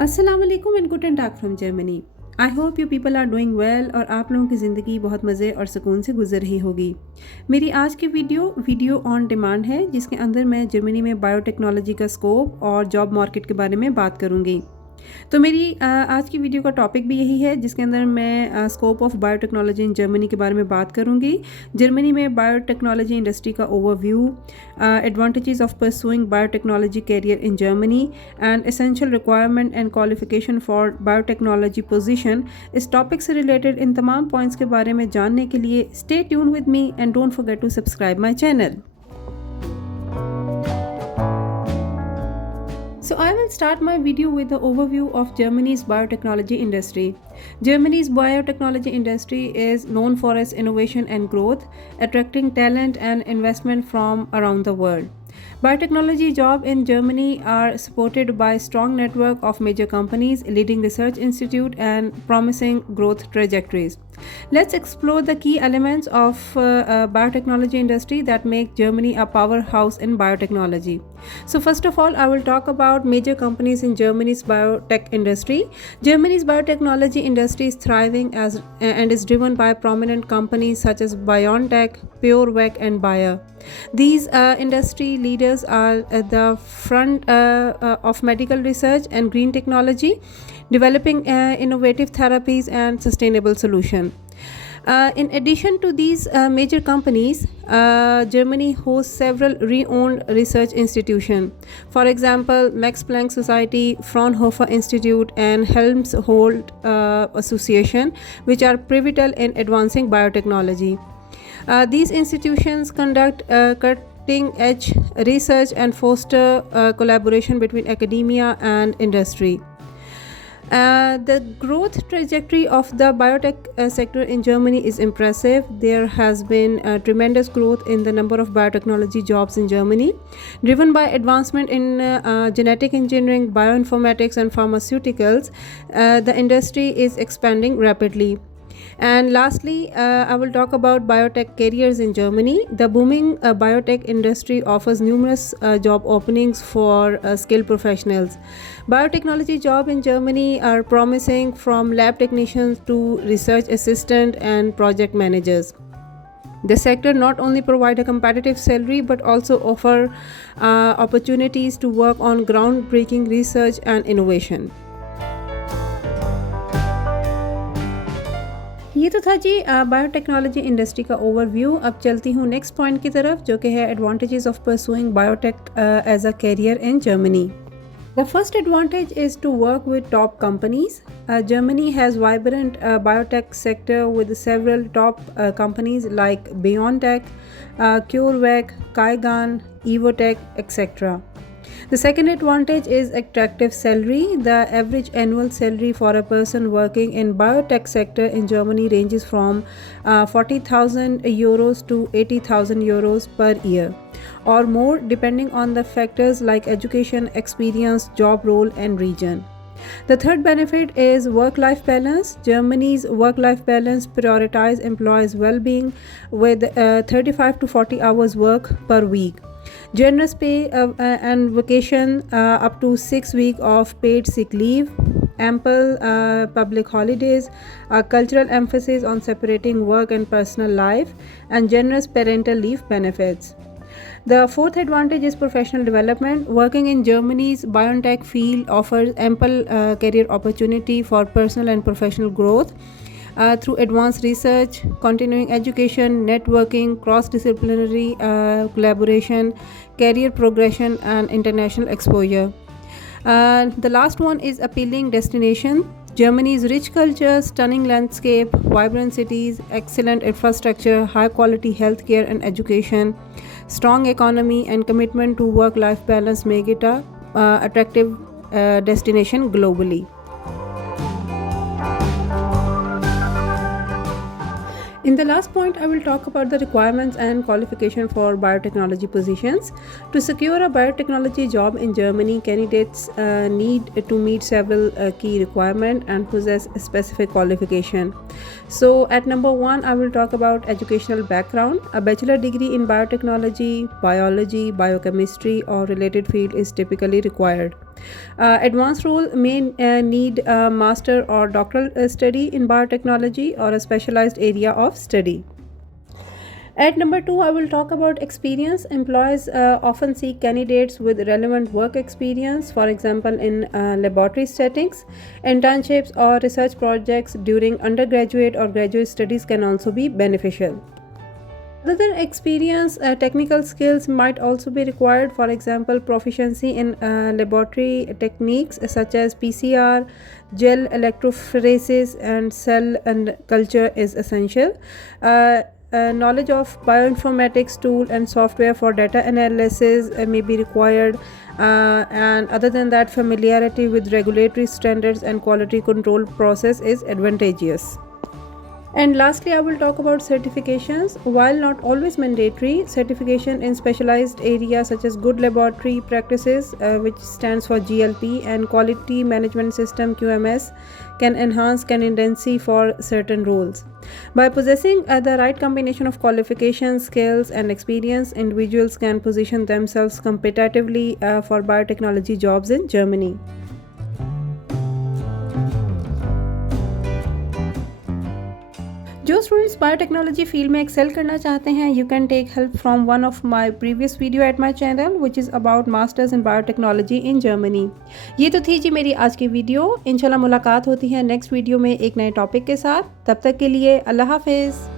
अस्सलाम वालेकुम एंड गुड टाक from Germany. I hope you people are doing well और आप लोगों की ज़िंदगी बहुत मज़े और सुकून से गुजर रही होगी। मेरी आज की वीडियो ऑन डिमांड है, जिसके अंदर मैं जर्मनी में बायोटेक्नोलॉजी का स्कोप और जॉब मार्केट के बारे में बात करूँगी। तो मेरी आज की वीडियो का टॉपिक भी यही है, जिसके अंदर मैं scope of biotechnology in Germany के बारे में बात करूंगी। जर्मनी में बायोटेक्नोलॉजी इंडस्ट्री का overview, advantages of pursuing biotechnology career in Germany and essential requirement and qualification for biotechnology position. इस टॉपिक से रिलेटेड इन तमाम पॉइंट्स के बारे में जानने के लिए stay tune with me and don't forget to subscribe my channel. So I will start my video with the overview of Germany's biotechnology industry. Germany's biotechnology industry is known for its innovation and growth, attracting talent and investment from around the world. Biotechnology jobs in Germany are supported by a strong network of major companies, leading research institutes, and promising growth trajectories. Let's explore the key elements of biotechnology industry that make Germany a powerhouse in biotechnology. So first of all, I will talk about major companies in Germany's biotech industry. Germany's biotechnology industry is thriving and is driven by prominent companies such as BioNTech, CureVac, and Bayer. These industry leaders are at the front of medical research and green technology, developing innovative therapies and sustainable solutions. In addition to these major companies, Germany hosts several renowned research institutions. For example, Max Planck Society, Fraunhofer Institute, and Helmholtz Association, which are pivotal in advancing biotechnology. These institutions conduct cutting-edge research and foster collaboration between academia and industry. The growth trajectory of the biotech sector in Germany is impressive. There has been tremendous growth in the number of biotechnology jobs in Germany, driven by advancement in genetic engineering, bioinformatics, and pharmaceuticals. The industry is expanding rapidly. And lastly, I will talk about biotech careers in Germany. The booming biotech industry offers numerous job openings for skilled professionals. Biotechnology jobs in Germany are promising, from lab technicians to research assistant and project managers. The sector not only provide a competitive salary but also offer opportunities to work on groundbreaking research and innovation. ये तो था जी biotechnology industry का overview. अब चलती हूँ next point की तरफ, जो कि है advantages of pursuing biotech as a career in Germany. The first advantage is to work with top companies. Germany has vibrant biotech sector with several top companies like BioNTech, CureVac, Kaigan, Evotech, etc. The second advantage is attractive salary. The average annual salary for a person working in biotech sector in Germany ranges from 40,000 euros to 80,000 euros per year or more, depending on the factors like education, experience, job role, and region. The third benefit is work-life balance. Germany's work-life balance prioritizes employees' well-being with 35 to 40 hours work per week. Generous pay and vacation, up to 6 weeks of paid sick leave, ample public holidays, cultural emphasis on separating work and personal life, and generous parental leave benefits. The fourth advantage is professional development. Working in Germany's biotech field offers ample career opportunity for personal and professional growth. Through advanced research, continuing education, networking, cross-disciplinary collaboration, career progression, and international exposure. The last one is appealing destination. Germany's rich culture, stunning landscape, vibrant cities, excellent infrastructure, high-quality healthcare and education, strong economy, and commitment to work-life balance make it a attractive destination globally. In the last point, I will talk about the requirements and qualification for biotechnology positions. To secure a biotechnology job in Germany, candidates need to meet several key requirements and possess a specific qualification. So at number 1, I will talk about educational background. A bachelor degree in biotechnology, biology, biochemistry, or related field is typically required. Advanced role may need a master or doctoral study in biotechnology or a specialized area of study. At number two, I will talk about experience. Employers often seek candidates with relevant work experience, for example, in laboratory settings. Internships or research projects during undergraduate or graduate studies can also be beneficial. Other than experience, technical skills might also be required. For example, proficiency in laboratory techniques such as PCR, gel electrophoresis, and cell and culture is essential. Knowledge of bioinformatics tool and software for data analysis may be required, and other than that, familiarity with regulatory standards and quality control process is advantageous. And lastly, I will talk about certifications. While not always mandatory, certification in specialized areas such as good laboratory practices, which stands for GLP, and quality management system QMS, can enhance candidacy for certain roles. By possessing the right combination of qualifications, skills, and experience, individuals can position themselves competitively for biotechnology jobs in Germany. जो students biotechnology field में excel करना चाहते हैं, you can take help from one of my previous video at my channel which is about masters in biotechnology in Germany. ये तो थी जी मेरी आज की वीडियो। इंशाल्लाह मुलाकात होती है नेक्स्ट वीडियो में एक नए टॉपिक के साथ। तब तक के लिए अल्लाह हाफिज़।